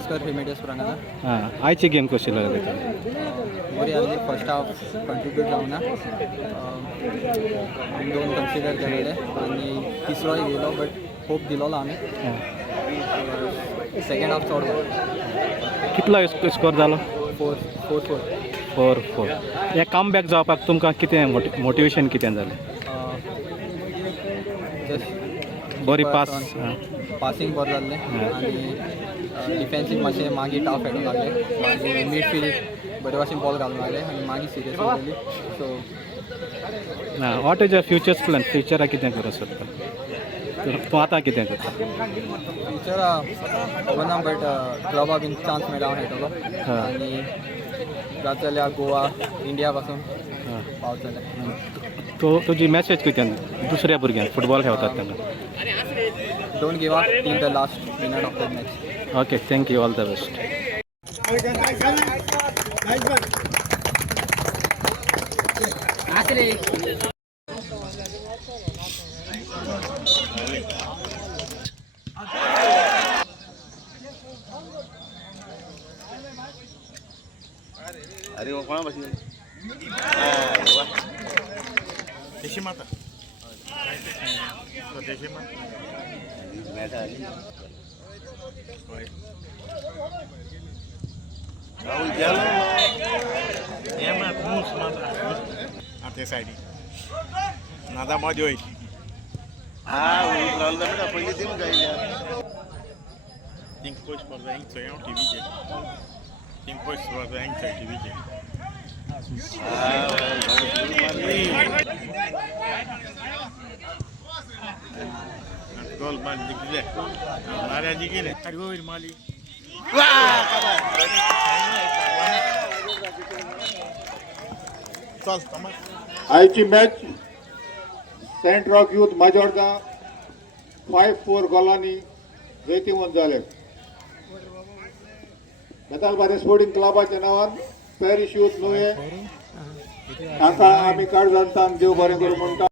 Oscar हिमेडियस प्रंगाना हां आयची game कशी लागली बरी आली फर्स्ट हाफ कंट्रीब्यूट जावना दोन कन्सिडर केलेले आणि तिसरोय गेलो बट होप दिलोलो आमी सेकंड हाफ चड कितलो स्कोर जालो 4-4 हे कम बॅक जावपाक तुमकां कितें मोटिवेशन कितें जालें बरी पास पासिंग बरें जाल्लें आणि डिफेन्सीव मातशें मागीर टाफ खेळूंक लागले मागीर मिडफिल्ड बरे भाशेन बॉल घालूंक लागले आनी मागीर सिरियस जाली so what is your futures plan फ्युचराक कितें करूं सोदता तूं आतां कितें करता फ्युचरा खबर बट क्लबा बीन चान्स मेळ्ळा हांव खेळटलो आनी जाता जाल्यार गोवा इंडिया पासून पावतले तुजी मॅसेज कितें दुसऱ्या भुरग्यांक फुटबॉल खेळटात तांकां don't give up till the last minute of the match okay thank you all the best अरे वो कोणा बसली देशी माता देशी माता मॅच आली राहुल गेलो हे मात मूस माता आते साइडी नादा मजा होईल हा उरल बेटा पहिले दिन गायल्या थिंक पुश फॉर द एंग टीवी जे थिंक पुश फॉर द एंग टीवी जे गोल मान दिखले मारा जी गेले अरे वो माली चल कमर आयची match Saint Rock Youth Majorda 5-4 गोलांनी जैतिवंत जाले बेतालबारी स्पोर्टिंग क्लबाच्या नावान पॅरिश यूथ न्हय ताका आमी काड जाणता देव बरें करूं म्हणटा